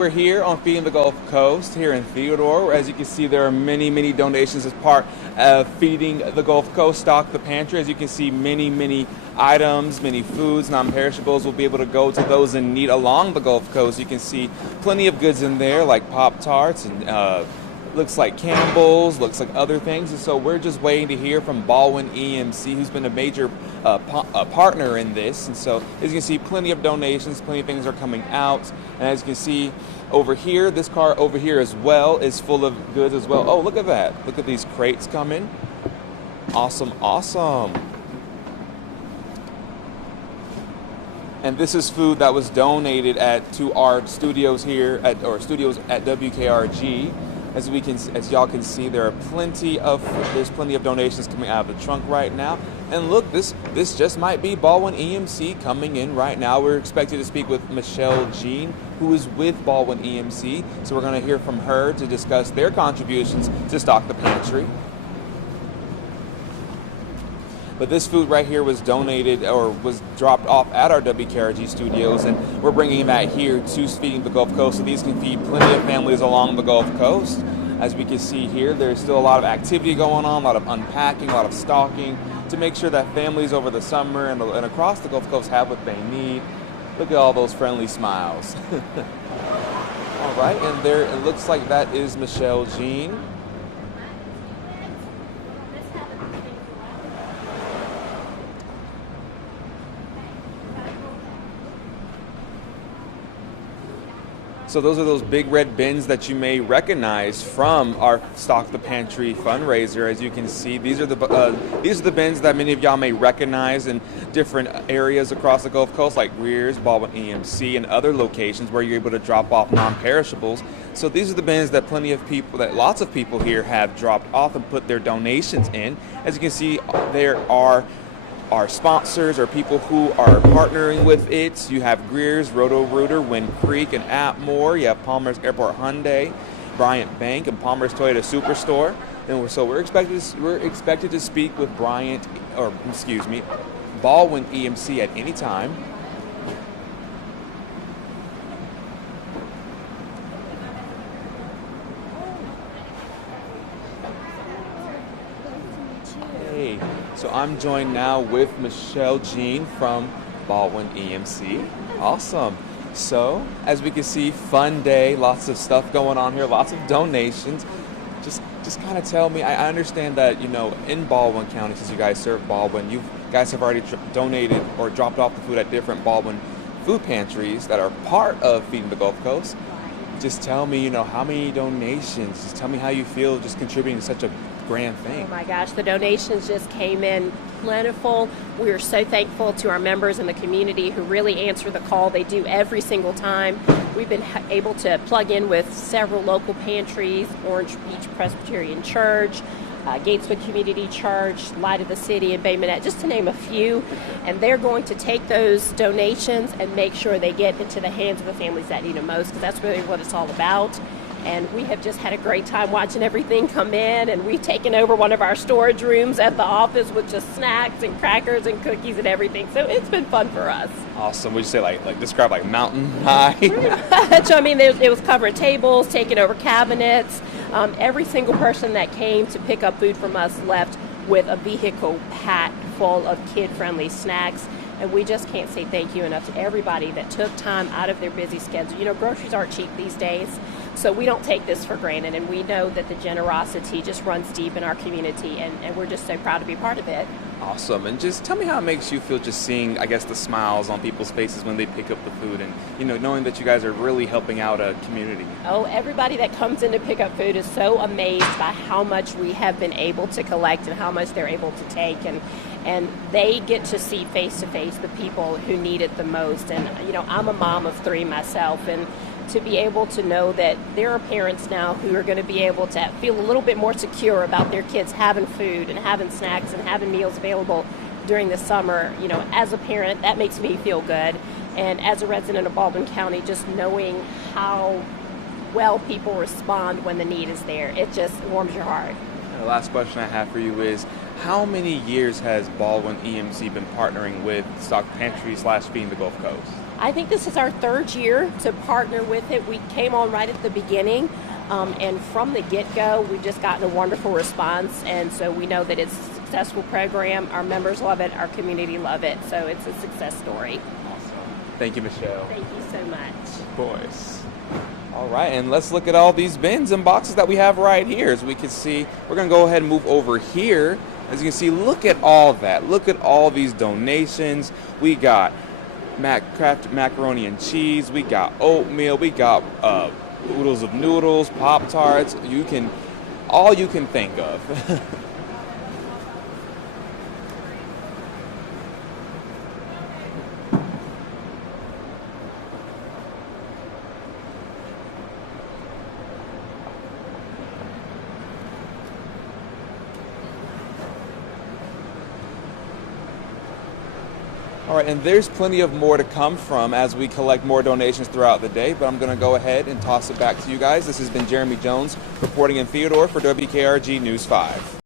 We're here on Feeding the Gulf Coast here in Theodore. As you can see, there are many donations as part of Feeding the Gulf Coast Stock the Pantry. As you can see, many items, many foods, non-perishables will be able to go to those in need along the Gulf Coast. You can see plenty of goods in there like Pop-Tarts and looks like Campbell's, looks like other things. And so we're just waiting to hear from Baldwin EMC, who's been a major partner in this. And so as you can see, plenty of donations, plenty of things are coming out. And as you can see over here, this car over here as well is full of goods as well. Oh, look at that. Look at these crates coming. Awesome. And this is food that was donated to our studios here at WKRG. As y'all can see, there's plenty of donations coming out of the trunk right now. And look, this just might be Baldwin EMC coming in right now. We're expected to speak with Michelle Jean, who is with Baldwin EMC. So we're going to hear from her to discuss their contributions to stock the pantry. But this food right here was donated or was dropped off at our WKRG studios, and we're bringing that here to Feeding the Gulf Coast. So these can feed plenty of families along the Gulf Coast. As we can see here, there's still a lot of activity going on, a lot of unpacking, a lot of stocking to make sure that families over the summer and across the Gulf Coast have what they need. Look at all those friendly smiles. All right, and there it looks like that is Michelle Jean. So those are those big red bins that you may recognize from our Stock the Pantry fundraiser. As you can see, these are the bins that many of y'all may recognize in different areas across the Gulf Coast, like Greer's, Baldwin EMC, and other locations where you're able to drop off non-perishables. So these are the bins that lots of people here have dropped off and put their donations in. As you can see, there are our sponsors or people who are partnering with it. You have Greer's, Roto-Rooter, Wind Creek, and Atmore. You have Palmer's Airport Hyundai, Bryant Bank, and Palmer's Toyota Superstore. And so we're expected to speak with Baldwin EMC at any time. So I'm joined now with Michelle Jean from Baldwin EMC. Awesome. So as we can see, fun day, lots of stuff going on here, lots of donations. Just kind of tell me, I understand that, in Baldwin County, since you guys serve Baldwin, you guys have already donated or dropped off the food at different Baldwin food pantries that are part of Feeding the Gulf Coast. Just tell me, how many donations, just tell me how you feel just contributing to such a grand thing. Oh my gosh, the donations just came in plentiful. We are so thankful to our members in the community who really answer the call. They do every single time. We've been able to plug in with several local pantries, Orange Beach Presbyterian Church, Gateswood Community Church, Light of the City, and Bay Minette, just to name a few. And they're going to take those donations and make sure they get into the hands of the families that need them most, because that's really what it's all about. And we have just had a great time watching everything come in, and we've taken over one of our storage rooms at the office with just snacks and crackers and cookies and everything. So it's been fun for us. Awesome. Would you say describe like mountain high? I mean, it was covering tables, taking over cabinets. Every single person that came to pick up food from us left with a vehicle packed full of kid-friendly snacks. And we just can't say thank you enough to everybody that took time out of their busy schedule. Groceries aren't cheap these days, so we don't take this for granted. And we know that the generosity just runs deep in our community, and we're just so proud to be part of it. Awesome. And just tell me how it makes you feel just seeing, I guess, the smiles on people's faces when they pick up the food and, knowing that you guys are really helping out a community. Oh, everybody that comes in to pick up food is so amazed by how much we have been able to collect and how much they're able to take. And they get to see face-to-face the people who need it the most. And, I'm a mom of 3 myself, and to be able to know that there are parents now who are going to be able to feel a little bit more secure about their kids having food and having snacks and having meals available during the summer, as a parent, that makes me feel good. And as a resident of Baldwin County, just knowing how well people respond when the need is there, it just warms your heart. And the last question I have for you is, how many years has Baldwin EMC been partnering with Stock Pantry / Feeding the Gulf Coast? I think this is our third year to partner with it. We came on right at the beginning, and from the get-go, we've just gotten a wonderful response, and so we know that it's a successful program. Our members love it. Our community love it, so it's a success story. Awesome. Thank you, Michelle. Thank you so much. Of course. All right, and let's look at all these bins and boxes that we have right here. As we can see, we're going to go ahead and move over here. As you can see, look at all that. Look at all these donations. We got Kraft macaroni and cheese. We got oatmeal. We got oodles of noodles, Pop-Tarts. All you can think of. All right, and there's plenty of more to come from as we collect more donations throughout the day, but I'm going to go ahead and toss it back to you guys. This has been Jeremy Jones reporting in Theodore for WKRG News 5.